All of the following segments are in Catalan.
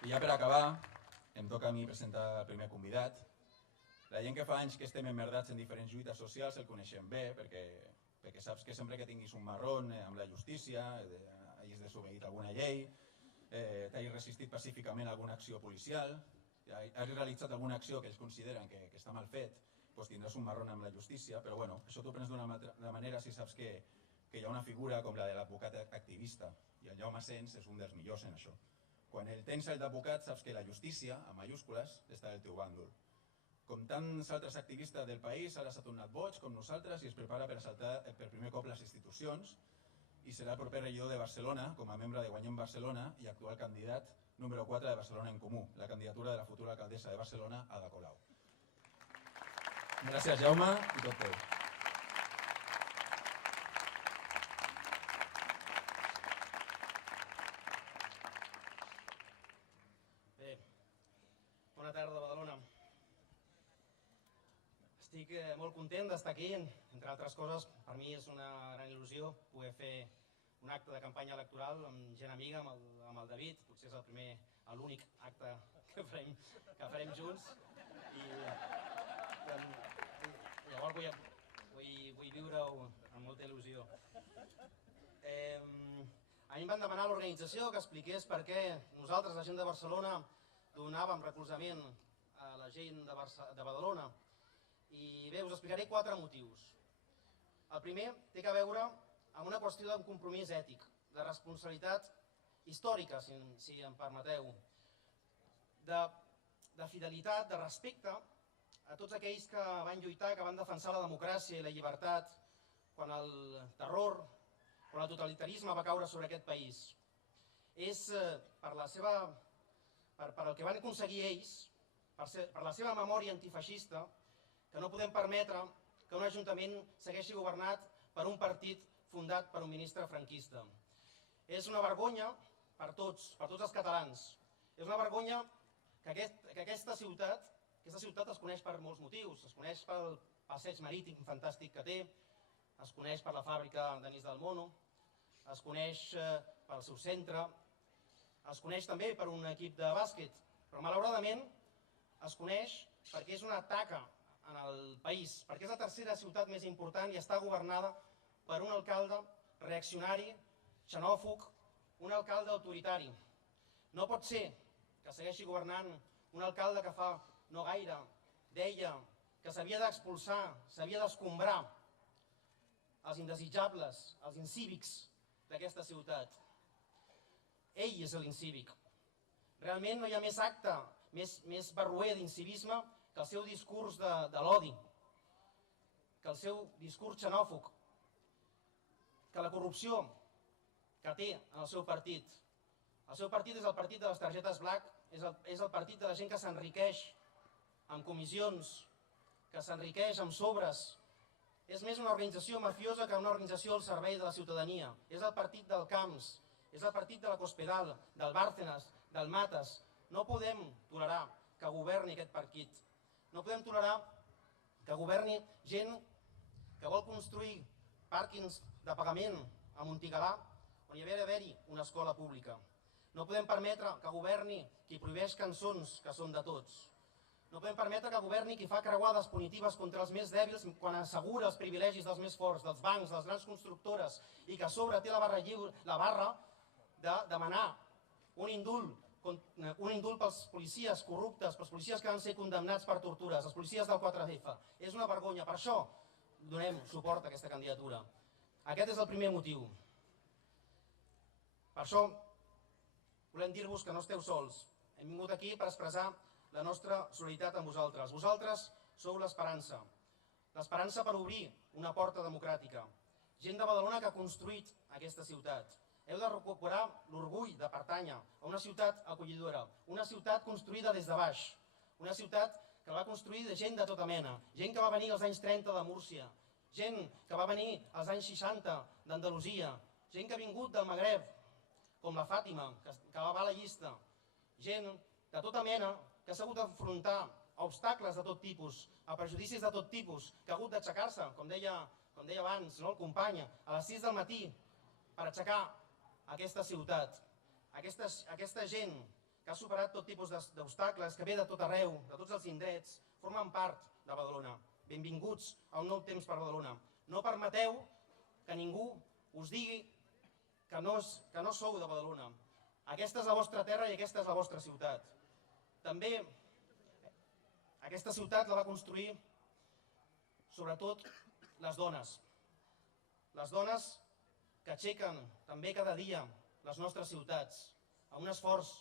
I ja per acabar, em toca a mi presentar el primer convidat. La gent que fa anys que estem emmerdats en diferents lluites socials el coneixem bé, perquè saps que sempre que tinguis un marrón amb la justícia, hagis desobeït alguna llei, t'hagis resistit pacíficament a alguna acció policial, hagis realitzat alguna acció que ells consideren que està mal fet, doncs tindràs un marrón amb la justícia, però bueno, això t'ho prens d'una manera si saps que hi ha una figura com la de l'advocat activista, i el Jaume Sens és un dels millors en això. Quan el tens el d'advocat saps que la justícia, amb majúscules, està del teu bàndol. Com tants altres activistes del país, ara s'ha tornat boig com nosaltres i es prepara per assaltar per primer cop les institucions i serà el proper regidor de Barcelona com a membre de Guanyem Barcelona i actual candidat número 4 de Barcelona en Comú, la candidatura de la futura alcaldessa de Barcelona, Ada Colau. Gràcies, Jaume, i tot teu. Bé, bona tarda, Badalona. Estic molt content d'estar aquí, entre altres coses, per mi és una gran il·lusió poder fer un acte de campanya electoral amb gent amiga, amb el David, potser és l'únic acte que farem junts i llavors vull viure-ho amb molta il·lusió. A mi em van demanar a l'organització que expliqués per què nosaltres, la gent de Barcelona, donàvem recolzament a la gent de Badalona. I bé, us explicaré 4 motius. El primer té a veure amb una qüestió d'un compromís ètic, de responsabilitat històrica, si em permeteu, de fidelitat, de respecte a tots aquells que van lluitar, que van defensar la democràcia i la llibertat quan el terror, quan el totalitarisme va caure sobre aquest país. És per el que van aconseguir ells, per la seva memòria antifeixista, que no podem permetre que un ajuntament segueixi governat per un partit fundat per un ministre franquista. És una vergonya per tots els catalans. És una vergonya que aquesta ciutat es coneix per molts motius. Es coneix pel passeig marítim fantàstic que té, es coneix per la fàbrica d'anís del Mono, es coneix pel seu centre, es coneix també per un equip de bàsquet, però malauradament es coneix perquè és una taca en el país, perquè és la tercera ciutat més important i està governada per un alcalde reaccionari, xenòfob, un alcalde autoritari. No pot ser que segueixi governant un alcalde que fa no gaire deia que s'havia d'expulsar, s'havia d'escombrar els indesitjables, els incívics d'aquesta ciutat. Ell és l'incívic. Realment no hi ha més acte, més barroer d'incivisme que el seu discurs de l'odi, que el seu discurs xenòfob, que la corrupció que té en el seu partit. El seu partit és el partit de les targetes black, és el partit de la gent que s'enriqueix amb comissions, que s'enriqueix amb sobres. És més una organització mafiosa que una organització al servei de la ciutadania. És el partit del Camps, és el partit de la Cospedal, del Bárcenas, del Matas. No podem tolerar que governi aquest partit. No podem tolerar que governi gent que vol construir pàrquings de pagament a Montigalà on hi havia d'haver-hi una escola pública. No podem permetre que governi qui prohibeix cançons que són de tots. No podem permetre que governi qui fa creuades punitives contra els més dèbils quan assegura els privilegis dels més forts, dels bancs, de les grans constructores i que a sobre té la barra de demanar un indult pels policies corruptes, pels policies que van ser condemnats per tortures, els policies del 4F. És una vergonya. Per això donem suport a aquesta candidatura. Aquest és el primer motiu. Per això volem dir-vos que no esteu sols. Hem vingut aquí per expressar la nostra solidaritat amb vosaltres. Vosaltres sou l'esperança. L'esperança per obrir una porta democràtica. Gent de Badalona que ha construït aquesta ciutat. Heu de recuperar l'orgull de pertànyer a una ciutat acollidora, una ciutat construïda des de baix, una ciutat que va construir de gent de tota mena, gent que va venir als anys 30 de Múrcia, gent que va venir als anys 60 d'Andalusia, gent que ha vingut del Magreb, com la Fàtima, que va a la llista, gent de tota mena que s'ha hagut d'enfrontar a obstacles de tot tipus, a prejudicis de tot tipus, que ha hagut d'aixecar-se, com deia abans el company, a les 6 del matí per aixecar aquesta ciutat. Aquesta gent que ha superat tot tipus d'obstacles, que ve de tot arreu, de tots els indrets, formen part de Badalona. Benvinguts a un nou temps per Badalona. No permeteu que ningú us digui que no sou de Badalona. Aquesta és la vostra terra i aquesta és la vostra ciutat. També aquesta ciutat la va construir sobretot les dones. Les dones que aixequen també cada dia les nostres ciutats amb un esforç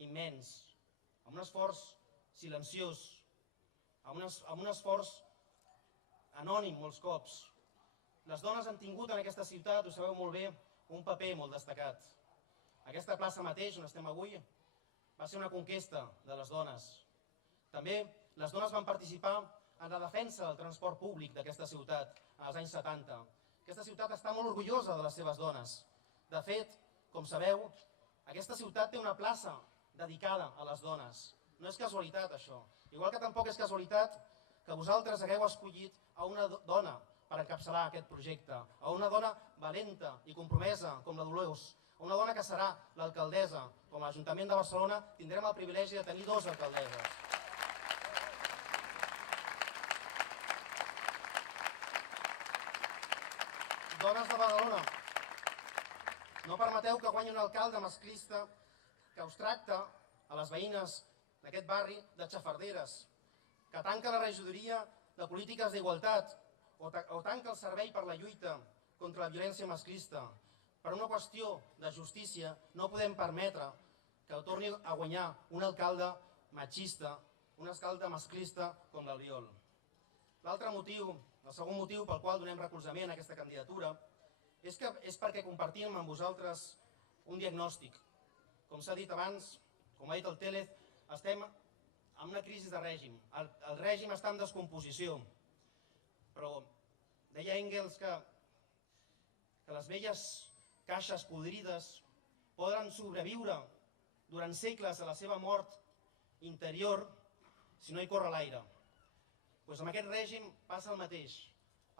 immens, amb un esforç silenciós, amb un esforç anònim molts cops. Les dones han tingut en aquesta ciutat, ho sabeu molt bé, un paper molt destacat. Aquesta plaça mateix on estem avui va ser una conquesta de les dones. També les dones van participar en la defensa del transport públic d'aquesta ciutat als anys 70. Aquesta ciutat està molt orgullosa de les seves dones. De fet, com sabeu, aquesta ciutat té una plaça dedicada a les dones. No és casualitat, això. Igual que tampoc és casualitat que vosaltres hagueu escollit a una dona per encapçalar aquest projecte, a una dona valenta i compromesa com la Dolors, a una dona que serà l'alcaldessa. Com a l'Ajuntament de Barcelona tindrem el privilegi de tenir 2 alcaldesses. Dones de Badalona, no permeteu que guanyi un alcalde masclista que us tracta a les veïnes d'aquest barri de xafarderes, que tanca la regidoria de polítiques d'igualtat o tanca el servei per la lluita contra la violència masclista. Per una qüestió de justícia no podem permetre que torni a guanyar un alcalde machista, un alcalde masclista com l'Albiol. L'altre motiu, el segon motiu pel qual donem recolzament a aquesta candidatura és perquè compartim amb vosaltres un diagnòstic. Com s'ha dit abans, com ha dit el Télez, estem en una crisi de règim. El règim està en descomposició. Però deia Engels que les velles caixes podrides poden sobreviure durant segles a la seva mort interior si no hi corre l'aire. Doncs amb aquest règim passa el mateix.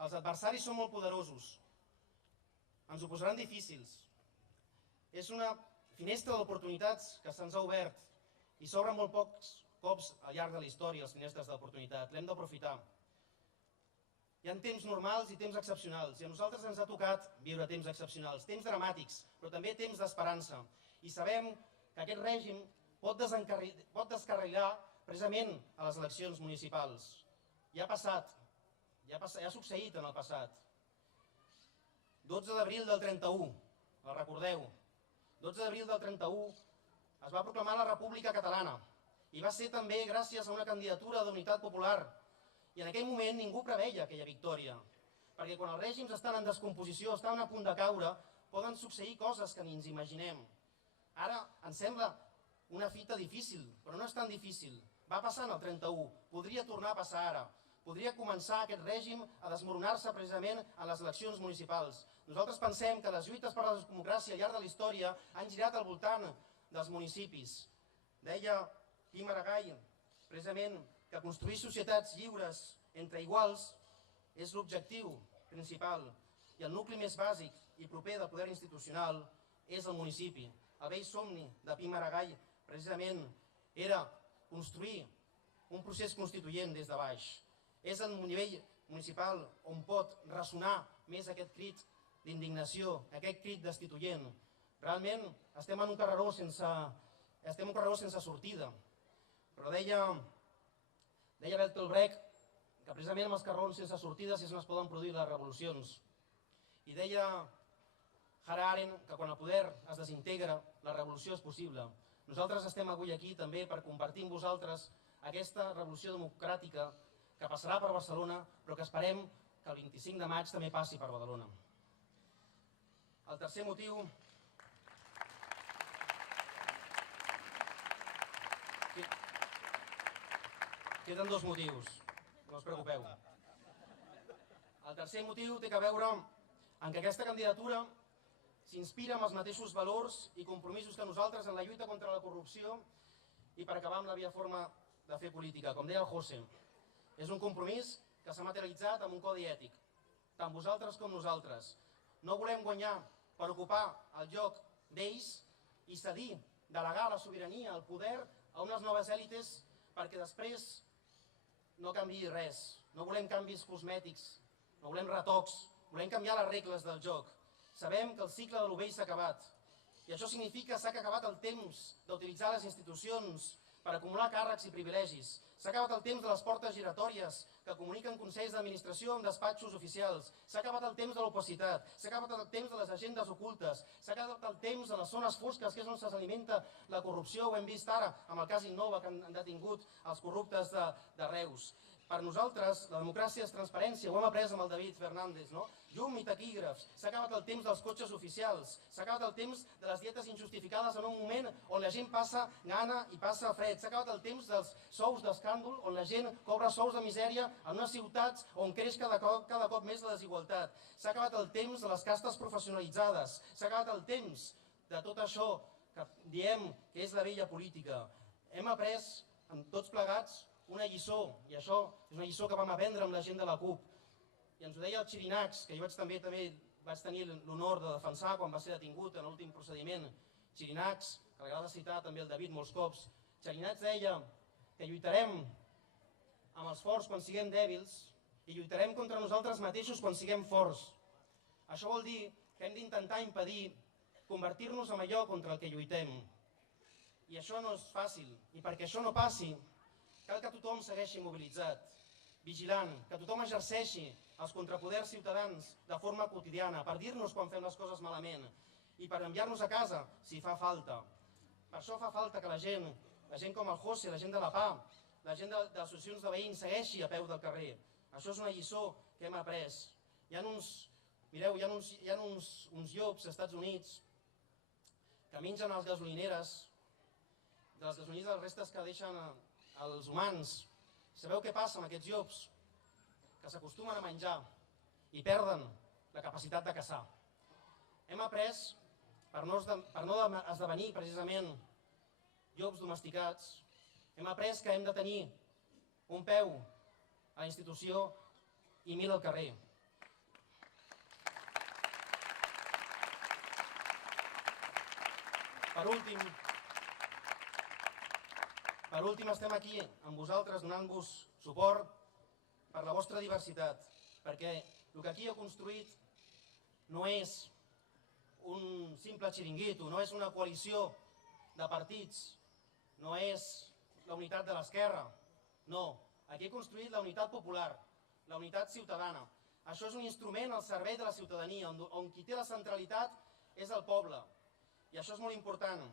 Els adversaris són molt poderosos. Ens ho posaran difícils. És una finestra d'oportunitats que se'ns ha obert i s'obren molt pocs cops al llarg de la història, les finestres d'oportunitat. L'hem d'aprofitar. Hi ha temps normals i temps excepcionals, i a nosaltres ens ha tocat viure temps excepcionals, temps dramàtics, però també temps d'esperança. I sabem que aquest règim pot descarrilar precisament a les eleccions municipals. Ja ha passat, ja ha succeït en el passat. 12 d'abril del 31, el recordeu? 12 d'abril del 31 es va proclamar la República Catalana i va ser també gràcies a una candidatura d'unitat popular. I en aquell moment ningú preveia aquella victòria, perquè quan els règims estan en descomposició, estan a punt de caure, poden succeir coses que ni ens imaginem. Ara ens sembla una fita difícil, però no és tan difícil. Va passar en el 31, podria tornar a passar ara. Podria començar aquest règim a desmoronar-se precisament a les eleccions municipals. Nosaltres pensem que les lluites per la democràcia al llarg de la història han girat al voltant dels municipis. Deia Pi Maragall, precisament, que construir societats lliures entre iguals és l'objectiu principal i el nucli més bàsic i proper del poder institucional és el municipi. El vell somni de Pi Maragall precisament era construir un procés constituent des de baix. És el nivell municipal on pot ressonar més aquest crit d'indignació, aquest crit destituent. Realment estem en un carreró sense sortida. Però deia Bertolt Brecht que precisament amb els carrerons sense sortides és on es poden produir les revolucions. I deia Hannah Arendt que quan el poder es desintegra, la revolució és possible. Nosaltres estem avui aquí també per compartir amb vosaltres aquesta revolució democràtica que passarà per Barcelona, però que esperem que el 25 de maig també passi per Badalona. El tercer motiu... Queden 2 motius, no us preocupeu. El tercer motiu té a veure amb que aquesta candidatura s'inspira en els mateixos valors i compromisos que nosaltres en la lluita contra la corrupció i per acabar amb la via forma de fer política. Com deia el José, és un compromís que s'ha materialitzat amb un codi ètic, tant vosaltres com nosaltres. No volem guanyar per ocupar el lloc d'ells i cedir delegar la sobirania, el poder, a unes noves èlites perquè després no canviï res. No volem canvis cosmètics, no volem retocs, volem canviar les regles del joc. Sabem que el cicle de l'ovell s'ha acabat i això significa que s'ha acabat el temps d'utilitzar les institucions per acumular càrrecs i privilegis. S'ha acabat el temps de les portes giratòries que comuniquen consells d'administració amb despatxos oficials. S'ha acabat el temps de l'opacitat. S'ha acabat el temps de les agendes ocultes. S'ha acabat el temps de les zones fosques, que és on s'alimenta la corrupció. Ho hem vist ara amb el cas Innova, que han detingut els corruptes de Reus. Per nosaltres, la democràcia és transparència, ho hem après amb el David Fernández, no? Llum i taquígrafs, s'ha acabat el temps dels cotxes oficials, s'ha acabat el temps de les dietes injustificades en un moment on la gent passa gana i passa fred, s'ha acabat el temps dels sous d'escàndol, on la gent cobra sous de misèria en unes ciutats on creix cada cop més la desigualtat. S'ha acabat el temps de les castes professionalitzades, s'ha acabat el temps de tot això que diem que és la vella política. Hem après, tots plegats, una lliçó, i això és una lliçó que vam aprendre amb la gent de la CUP. I ens ho deia el Xirinacs, que jo també vaig tenir l'honor de defensar quan va ser detingut en l'últim procediment. Xirinacs, que l'agrada citar també el David molts cops. Xirinacs deia que lluitarem amb els forts quan siguem dèbils i lluitarem contra nosaltres mateixos quan siguem forts. Això vol dir que hem d'intentar impedir convertir-nos en allò contra el que lluitem. I això no és fàcil. I perquè això no passi, cal que tothom segueixi mobilitzat, vigilant, que tothom exerceixi els contrapoders ciutadans de forma quotidiana per dir-nos quan fem les coses malament i per enviar-nos a casa si fa falta. Per això fa falta que la gent com el José, la gent de la PA, la gent de associacions de veïns segueixi a peu del carrer. Això és una lliçó que hem après. Hi ha uns llops als Estats Units que mengen a les gasolineres, de les gasolineres les restes que deixen els humans. Sabeu què passa amb aquests llops? Que s'acostumen a menjar i perden la capacitat de caçar. Hem après, per no esdevenir precisament llops domesticats, hem après que hem de tenir un peu a la institució i 1000 al carrer. Per últim, estem aquí amb vosaltres donant-vos suport per la vostra diversitat, perquè el que aquí heu construït no és un simple xiringuito, no és una coalició de partits, no és la unitat de l'esquerra, no. Aquí he construït la unitat popular, la unitat ciutadana. Això és un instrument al servei de la ciutadania, on qui té la centralitat és el poble. I això és molt important.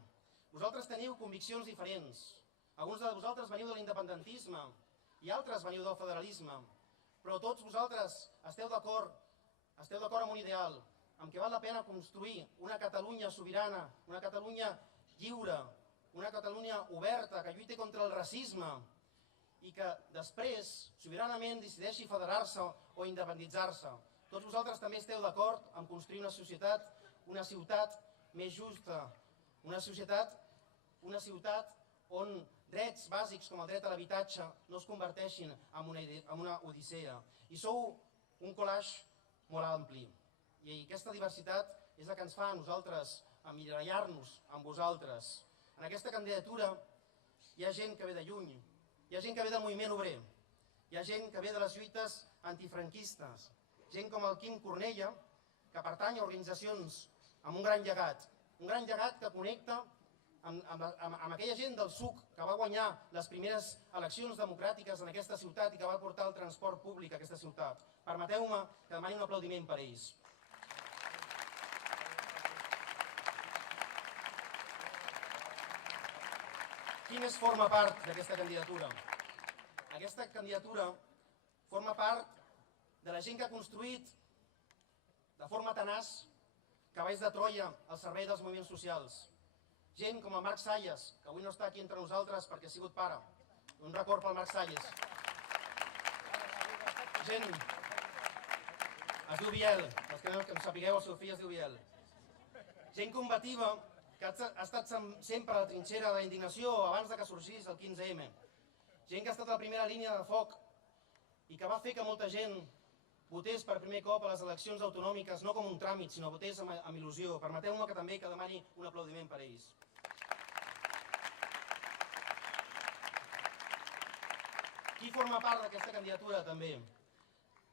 Vosaltres teniu conviccions diferents. Alguns de vosaltres veniu de l'independentisme i altres veniu del federalisme, però tots vosaltres esteu d'acord amb un ideal, amb què val la pena construir una Catalunya sobirana, una Catalunya lliure, una Catalunya oberta, que lluiti contra el racisme i que després, sobiranament, decideixi federar-se o independitzar-se. Tots vosaltres també esteu d'acord en construir una ciutat més justa, una ciutat on drets bàsics com el dret a l'habitatge no es converteixin en una odissea. I sou un collage molt ampli. I aquesta diversitat és la que ens fa a nosaltres emmirallar-nos amb vosaltres. En aquesta candidatura hi ha gent que ve de lluny, hi ha gent que ve del moviment obrer, hi ha gent que ve de les lluites antifranquistes, gent com el Quim Cornella, que pertany a organitzacions amb un gran llegat que connecta amb aquella gent del SUC que va guanyar les primeres eleccions democràtiques en aquesta ciutat i que va portar el transport públic a aquesta ciutat. Permeteu-me que demani un aplaudiment per a ells. Qui més forma part d'aquesta candidatura? Aquesta candidatura forma part de la gent que ha construït de forma tenaç cavalls de Troia al servei dels moviments socials. Gent com el Marc Salles, que avui no està aquí entre nosaltres perquè ha sigut pare. Un record pel Marc Salles. Gent... Es diu Biel, els que no sapigueu, el seu fill es diu Biel. Gent combativa que ha estat sempre a la trinxera de la indignació abans que sorgís el 15M. Gent que ha estat a la primera línia de foc i que va fer que molta gent votés per primer cop a les eleccions autonòmiques no com un tràmit, sinó votés amb il·lusió. Permeteu-me que també demani un aplaudiment per a ells. Qui forma part d'aquesta candidatura, també?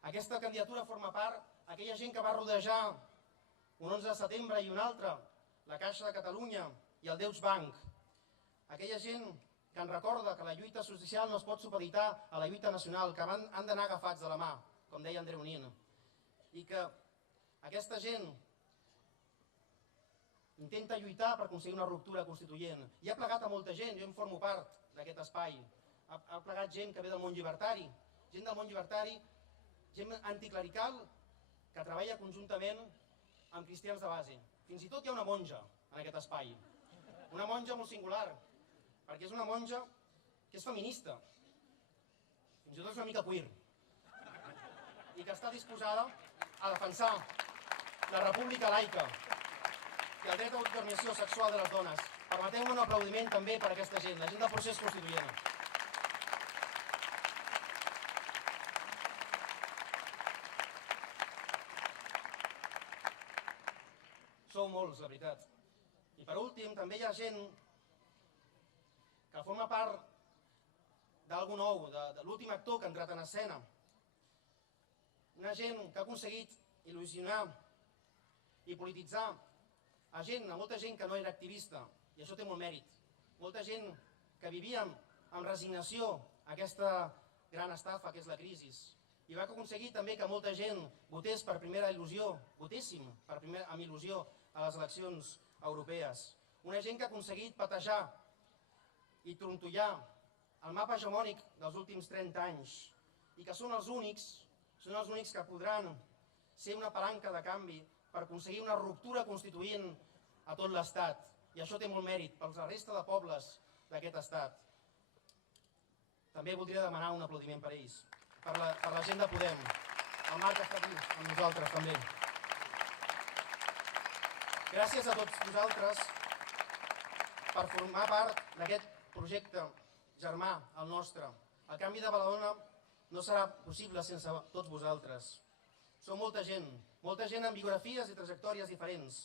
Aquesta candidatura forma part aquella gent que va rodejar un 11 de setembre i un altre, la Caixa de Catalunya i el Deutsche Bank. Aquella gent que ens recorda que la lluita social no es pot supeditar a la lluita nacional, que han d'anar agafats de la mà, com deia Andreu Nin. I que aquesta gent intenta lluitar per aconseguir una ruptura constituent. I ha plegat a molta gent, jo en formo part d'aquest espai. Ha plegat gent que ve del món llibertari, gent del món llibertari, gent anticlerical que treballa conjuntament amb cristians de base. Fins i tot hi ha una monja en aquest espai, una monja molt singular, perquè és una monja que és feminista, fins i tot és una mica queer, i que està disposada a defensar la república laica i el dret a l'autodeterminació sexual de les dones. Permeteu-me un aplaudiment també per a aquesta gent, la gent del procés constituent. Sou molts, la veritat. I per últim, també hi ha gent que forma part d'algú nou, de l'últim actor que ha entrat en escena. Una gent que ha aconseguit il·lusionar i polititzar a molta gent que no era activista, i això té molt mèrit. Molta gent que vivíem amb resignació aquesta gran estafa que és la crisi. I va aconseguir també que molta gent votés per primera il·lusió, votéssim amb il·lusió a les eleccions europees. Una gent que ha aconseguit patejar i trontollar el mapa hegemònic dels últims 30 anys i que són els únics que podran ser una palanca de canvi per aconseguir una ruptura constituent a tot l'Estat. I això té molt mèrit per la resta de pobles d'aquest Estat. També voldria demanar un aplaudiment per ells, per la gent de Podem. El Marc està aquí amb nosaltres també. Gràcies a tots vosaltres per formar part d'aquest projecte germà, el nostre. El canvi de Badalona no serà possible sense tots vosaltres. Som molta gent amb biografies i trajectòries diferents.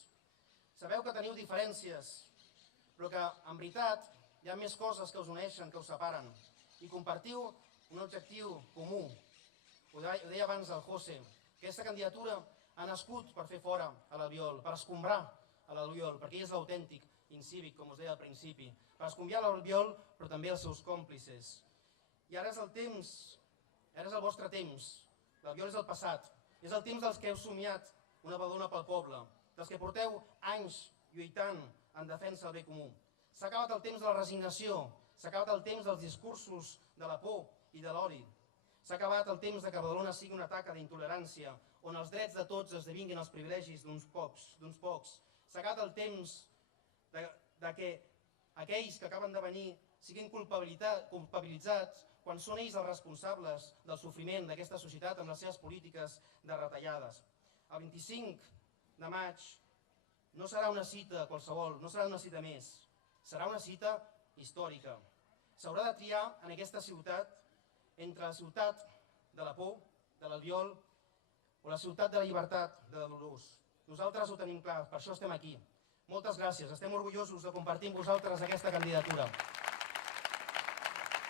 Sabeu que teniu diferències, però que, en veritat, hi ha més coses que us uneixen que us separen. I compartiu un objectiu comú. Ho deia abans el José. Aquesta candidatura ha nascut per fer fora a l'Albiol, per escombrar a l'Albiol, perquè ell és l'autèntic incívic, com us deia al principi. Per escombrar l'Albiol, però també els seus còmplices. I ara és el temps, ara és el vostre temps. L'Albiol és el passat. És el temps dels que heu somiat una Badalona pel poble, dels que porteu anys lluitant en defensa del bé comú. S'ha acabat el temps de la resignació, s'ha acabat el temps dels discursos de la por i de l'odi. S'ha acabat el temps de que Badalona sigui una taca d'intolerància, on els drets de tots esdevinguin els privilegis d'uns pocs. S'ha acabat el temps de que aquells que acaben de venir siguin culpabilitzats quan són ells els responsables del sofriment d'aquesta societat amb les seves polítiques de retallades. El 25 de maig no serà una cita qualsevol, no serà una cita més, serà una cita històrica. S'haurà de triar en aquesta ciutat entre la ciutat de la por, de l'Albiol, o la ciutat de la llibertat, de Dolors. Nosaltres ho tenim clar, per això estem aquí. Moltes gràcies, estem orgullosos de compartir amb vosaltres aquesta candidatura.